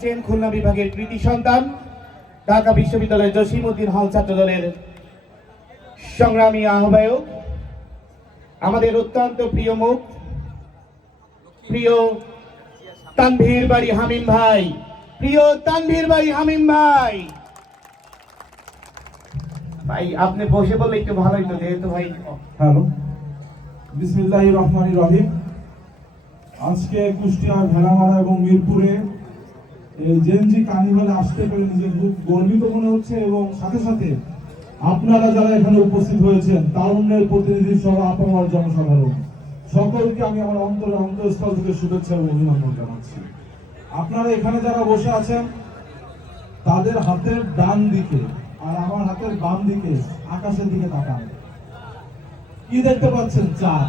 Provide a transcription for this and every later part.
খুলনা বিভাগের কৃতি সন্তান ঢাকা বিশ্ববিদ্যালয়ের জসিমউদ্দিন হল ছাত্র দলের সংগ্রামী আহ্বায়ক, আমাদের অত্যন্ত প্রিয় মুখ, প্রিয় তানভীর বাড়ি হামিম ভাই, প্রিয় তানভীর বাড়ি হামিম ভাই। ভাই আপনি বসে বললে একটু ভালো হইতো, যেহেতু ভাই। হ্যালো, বিসমিল্লাহির রহমানির রহিম। আজকে কুষ্টিয়া, ভেড়ামারা এবং মিরপুরে এই জেনজি কার্নিভালে আসতে পেরে নিজের খুব গর্বিত মনে হচ্ছে, এবং সাথে সাথে আপনারা যারা এখানে উপস্থিত হয়েছেন, তারুণ্যের প্রতিনিধি সহ আপামর জনসাধারণ সকলকে আমি আমার অন্তরস্থল থেকে শুভেচ্ছা এবং অভিনন্দন জানাচ্ছি। আপনারা এখানে যারা বসে আছেন, তাদের হাতের ডান দিকে আর আমার হাতের বাম দিকে আকাশের দিকে তাকান। কি দেখতে পাচ্ছেন? চাঁদ।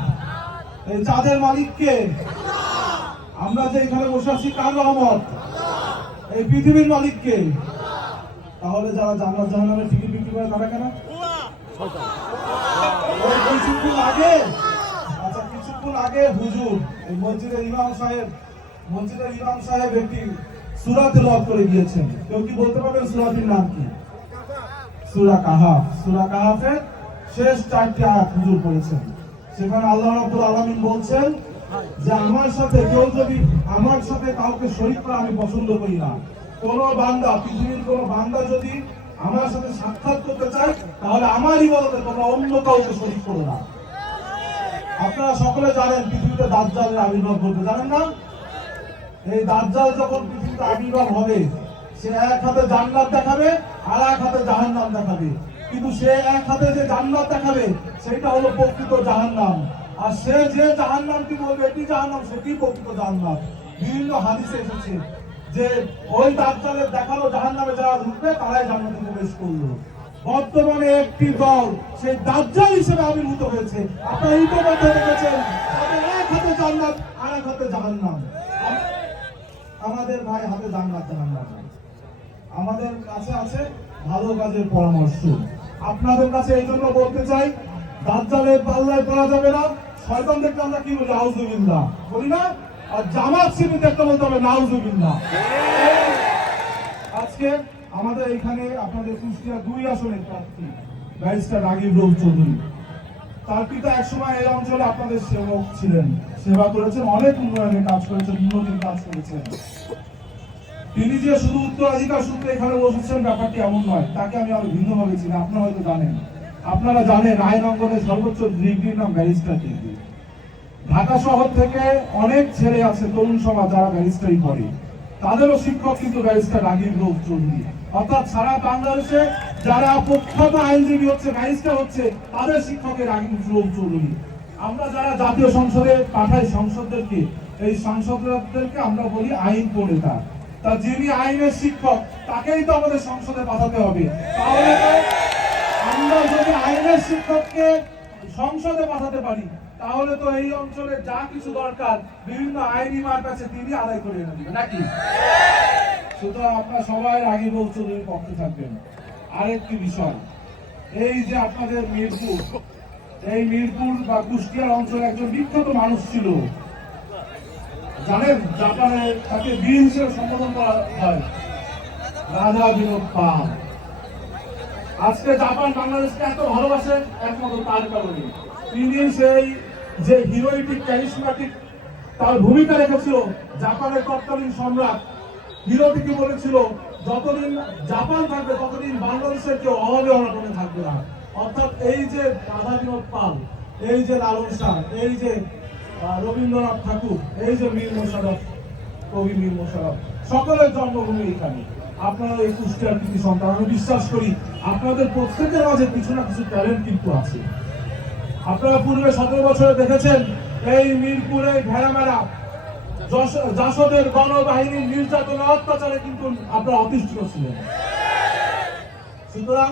এই চাঁদের মালিক কে? আমরা যে এখানে বসে আছি কার রহমত? এই পৃথিবীর মালিক কে? তাহলে যারা জান্নাত জাহান্নামের টিকিট বিক্রি করে তারা কেন? কিছুক্ষণ আগে হুজুর এই মসজিদের ইমাম সাহেব একটি সূরা তেলাওয়াত করে গিয়েছেন। কেউ কি বলতে পারবেন সূরাটির নাম কি? সূরা কাহাফ। সূরা কাহাফের শেষ 4টি আয়াত হুজুর পড়েছেন। সেখানে আল্লাহ রাব্বুল আলামিন বলছেন যে আমার সাথে কাউকে শরীক করা আমি পছন্দ করি না। কোন বান্দা, পৃথিবীর কোন বান্দা যদি আমার সাথে সাক্ষাৎ করতে চায়, তাহলে আমার ইবাদতে তোমরা অন্য কাউকে শরীক করো না। আপনারা সকলে জানেন পৃথিবীতে দাজ্জালের আবির্ভাব ঘটবে, জানেন না? এই দাজ্জাল যখন পৃথিবীতে আবির্ভাব হবে, সে এক হাতে জান্নাত দেখাবে আর এক হাতে জাহান্নাম দেখাবে। কিন্তু সে এক হাতে যে জান্নাত দেখাবে সেটা হলো প্রকৃত জাহান্নাম, আর সে যে জাহান্নামটি বলবে এটি জাহান্নাম, সেটি প্রকৃত জান্নাত। বিভিন্ন হাদিসে এসেছে যে ওই দাজ্জালের দেখানো জাহান্নামে যারা ঢুকবে তারাই জান্নাতে প্রবেশ করলো। বর্তমানে একটি দল সেই দাজ্জাল হিসেবে আবির্ভূত হয়েছে। আপনারা ইতিমধ্যে দেখেছেন তাদের এক হাতে জান্নাত আর এক হাতে জাহান্নাম। আমাদের ভাই হাতে জান্নাত জাহান্নাম। আমাদের কাছে আছে ভালো কাজের পরামর্শ। আপনাদের কাছে এই জন্য বলতে চাই, দাজ্জালের পাল্লায় পড়া যাবে না। শয়তান দেখলে আমরা কি বলি? আউযুবিল্লাহ বলি না? আর জামাত শিবির দেখতে বলতে হবে নাউযুবিল্লাহ। আজকে আমাদের এখানে আপনাদের কুষ্টিয়া 2 আসনের প্রার্থী ব্যারিস্টার রাগিব রৌফ চৌধুরী, তার পিতা একসময় এই অঞ্চলে আপনাদের সেবক ছিলেন, সেবা করেছেন, অনেক উন্নয়নের কাজ করেছেন, উন্নতির কাজ করেছেন। তিনি যে শুধু উত্তরাধিকার সূত্রে এখানে বসেছেন ব্যাপারটি এমন নয়, তাকে আমি আরো ভিন্নভাবে চিনি। আপনারা হয়তো জানেন, আইন অঙ্গনের সর্বোচ্চ ডিগ্রির নাম ব্যারিস্টার ডিগ্রি। ঢাকা শহর থেকে অনেক ছেলে আছে, তরুণ সমাজ, যারা ব্যারিস্টারি করে, তাদেরও শিক্ষক কিন্তু ব্যারিস্টার রাগিব রৌফ চৌধুরী। অর্থাৎ সারা বাংলাদেশে যারা প্রখ্যাত আইনজীবী হচ্ছে, ব্যারিস্টার হচ্ছে, তাদের শিক্ষকের রাগিব রৌফ চৌধুরী। আমরা যারা জাতীয় সংসদে পাঠাই সংসদদেরকে, এই সংসদদেরকে আমরা বলি আইন প্রণেতা। তা যিনি আইনের শিক্ষক, তাকেই তো আমাদের সংসদে পাঠাতে হবে। তাহলে আমরা যদি আইনের শিক্ষককে সংসদে পাঠাতে পারি, তাহলে তো এই অঞ্চলে যা কিছু দরকার বিভিন্ন আইনি মার কাছে তিনি আদায় করে এনে দিবেন, নাকি? সুতরাং আপনারা সবাই রাগিব রৌফ চৌধুরীর পক্ষে থাকবেন। আরেকটি বিষয়, এই যে আপনাদের মিরপুর বা কুষ্টিয়ার অঞ্চলে একজন বিখ্যাত মানুষ ছিল, জানেন? জাপানে তাকে বীর হিসেবে সম্বোধন করা হয়, রাজা বিনোদ পাল। আজকে জাপান বাংলাদেশকে এত ভালোবাসে একমাত্র তার কারণে। তিনি সেই যে হিরোইটিক ক্যারিসম্যাটিক তার ভূমিকা রেখেছিল, জাপানের তৎকালীন সম্রাট হিরোটিকে বলেছিল যতদিন জাপান থাকবে ততদিন বাংলাদেশের কেউ অভাবে অনটনে থাকবে না। অর্থাৎ এই যে রাজা বিনোদ পাল, এই যে লালন শাহ, এই যে রবীন্দ্রনাথ ঠাকুর, এই যে মীর মোশাররফ, কবি মীর মোশাররফ, সকলের জন্মভূমি এখানে। আপনারা এই কুষ্টিয়ার কৃতি সন্তান, আমি বিশ্বাস করি আপনাদের প্রত্যেকের মাঝে কিছু না কিছু ট্যালেন্ট কিন্তু আছে। আপনারা পূর্বে 17 বছরে দেখেছেন এই মিরপুরে ভেড়ামারা জাসদের গণবাহিনীর নির্যাতন অত্যাচারে কিন্তু আপনারা অতিষ্ঠ ছিলেন। সুতরাং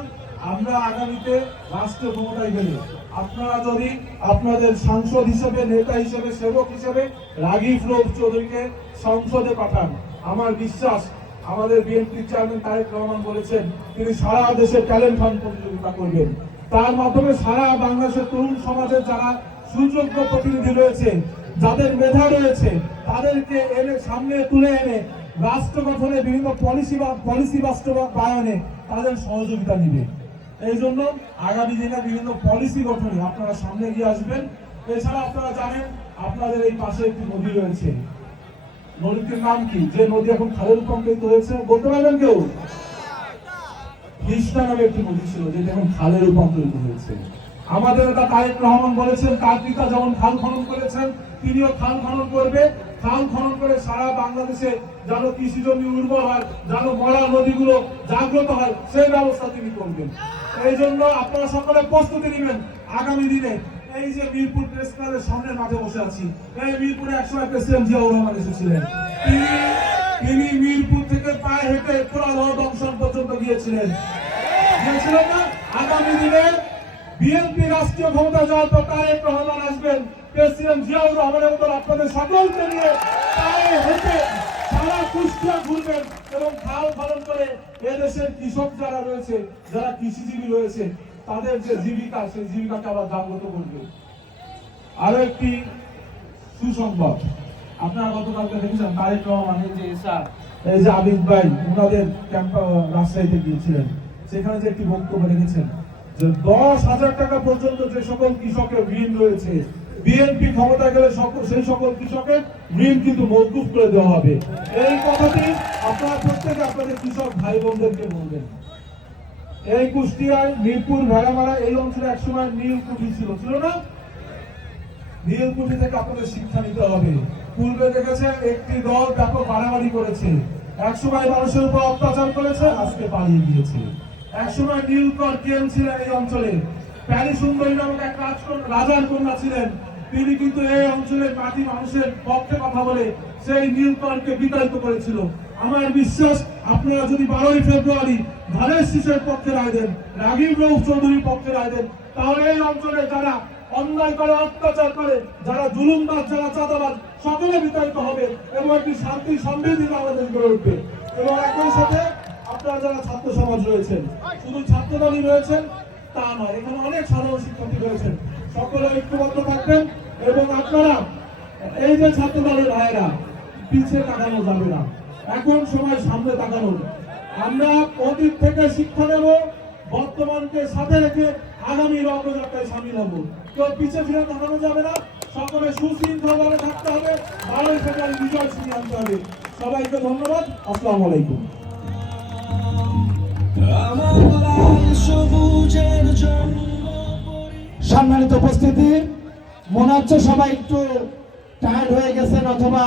আমরা আগামীতে রাষ্ট্র ক্ষমতায় গেলে আপনারা যদি আপনাদের সাংসদ হিসেবে, নেতা হিসেবে, সেবক হিসেবে রাগিব রৌফ চৌধুরীকে সংসদে পাঠান, আমার বিশ্বাস আমাদের বিএনপির চেয়ারম্যান তারেক রহমান বলেছেন তিনি সারা দেশে ট্যালেন্ট হান্ট প্রতিযোগিতা করবেন। তার মাধ্যমে সারা বাংলাদেশের তরুণ সমাজের যারা সুযোগ্য প্রতিনিধি রয়েছে, যাদের মেধা রয়েছে, তাদেরকে সামনে তুলে এনে রাষ্ট্র গঠনে বিভিন্ন পলিসি বাস্তবায়নে তাদের সহযোগিতা নিবে। এই জন্য আগামী দিনে বিভিন্ন পলিসি গঠনে আপনারা সামনে এগিয়ে আসবেন। এছাড়া আপনারা জানেন আপনাদের এই পাশে একটি নদী রয়েছে, নদীটির নাম কি? যে নদী এখন খালে রূপান্তরিত হয়েছে, বলতে পারবেন কেউ? কৃষ্ণা নামে একটি নদী ছিল, যেটি এখন খালে রূপান্তরিত হয়েছে। আমাদের নেতা তারেক রহমান বলেছেন, তার পিতা যেমন খাল খনন করেছেন, তিনিও খাল খনন করবে। খাল খনন করে সারা বাংলাদেশে যেন কৃষি জমি উর্বর হয়, যেন মরা নদীগুলো জাগ্রত হয়, সেই ব্যবস্থা তিনি করবেন। এই জন্য আপনারা সকলে প্রস্তুতি নেবেন আগামী দিনে। এই যে মিরপুর প্রেস ক্লাবের সামনে মাঠে বসে আছি, এই মিরপুরে একসময় প্রেসিডেন্ট জিয়াউর রহমান এসেছিলেন। তিনি মিরপুর থেকে পায়ে হেঁটে পুরাদহ দংশন পর্যন্ত গিয়েছিলেন না? আগামী দিনে বিএনপি রাষ্ট্রীয় ক্ষমতা যাওয়ার পর তারেক রহমান আসবেন, প্রেসিডেন্ট জিয়াউর রহমানের মতো আপনাদের সকলকে নিয়ে পায়ে হেঁটে সারা কুষ্টিয়া ঘুরবেন এবং খাল খনন করে এদেশের কৃষক যারা রয়েছে, যারা কৃষিজীবী রয়েছে, তাদের যে জীবিকা, সেই জীবিকাকে আবার জাগ্রত করবে। আরো একটি সুসংবাদ, আপনারা গতকালকে দেখেছেন তারেক রহমানের যে এই যে আবিদ ভাই ওনাদের ক্যাম্পে রাজশাহীতে গিয়েছিলেন, সেখানে যে একটি বক্তব্য রেখেছেন যে 10,000 টাকা পর্যন্ত যে সকল কৃষকের ঋণ রয়েছে, বিএনপি ক্ষমতা গেলে সেই সকল কৃষকের ঋণ কিন্তু মওকুফ করে দেওয়া হবে। এই কথাটি আপনারা প্রত্যেকে আপনাদের কৃষক ভাই বোনদেরকে বলবেন। এই কুষ্টিয়ায় মিরপুর ভেড়ামারা এই অঞ্চলে একসময় নীলকুঠি ছিল না? নীলকুঠি থেকে আপনাদের শিক্ষা নিতে হবে। পূর্বে দেখেছেন একটি দল ব্যাপক বাড়াবাড়ি করেছে, একসময় মানুষের উপর অত্যাচার করেছে, আজকে পালিয়ে গিয়েছে। একসময় নীলকর কেন ছিলেন এই অঞ্চলে, প্যারি সুন্দরী নামক এক রাজার কন্যা ছিলেন, তিনি কিন্তু এই অঞ্চলের মাটি মানুষের পক্ষে কথা বলে সেই নীলকরকে বিতাড়িত করেছিল। আমার বিশ্বাস আপনারা যদি 12ই ফেব্রুয়ারি ধানের শীষের পক্ষে রায় দেন, রাগীব রউফ চৌধুরীর পক্ষে রায় দেন, তাহলে এই অঞ্চলে যারা অন্যায় করে, অত্যাচার করে, যারা জুলুমবাজ, যারা চাঁদাবাজ, সকলে বিতাড়িত হবে এবং একটি শান্তি সমৃদ্ধি বাংলাদেশ গড়ে উঠবে। এবং একই সাথে আপনারা যারা ছাত্র সমাজ রয়েছেন, শুধু ছাত্রদলই রয়েছেন তা নয়, এখানে অনেক সাধারণ শিক্ষার্থী রয়েছেন, সকলে ঐক্যবদ্ধ থাকবেন। এবং আপনারা এই যে ছাত্র দলের ভাইয়েরা, পিছিয়ে তাকানো যাবে না, এখন সময় সামনে তাকানোর। আমরা অতীত থেকে শিক্ষা নেব, বর্তমানকে সাথে রেখে আগামী রথযাত্রায় সামিল হব। কেউ পিছিয়ে ফিরে তাকানো যাবে না, সকলে সুশৃঙ্খলভাবে থাকতে হবে, 12ই ফেব্রুয়ারি বিজয় ছিনিয়ে আনতে হবে। সবাইকে ধন্যবাদ, আসসালামু আলাইকুম। সম্মানিত উপস্থিতি, মনে হচ্ছে সবাই একটু টায়ার্ড হয়ে গেছেন অথবা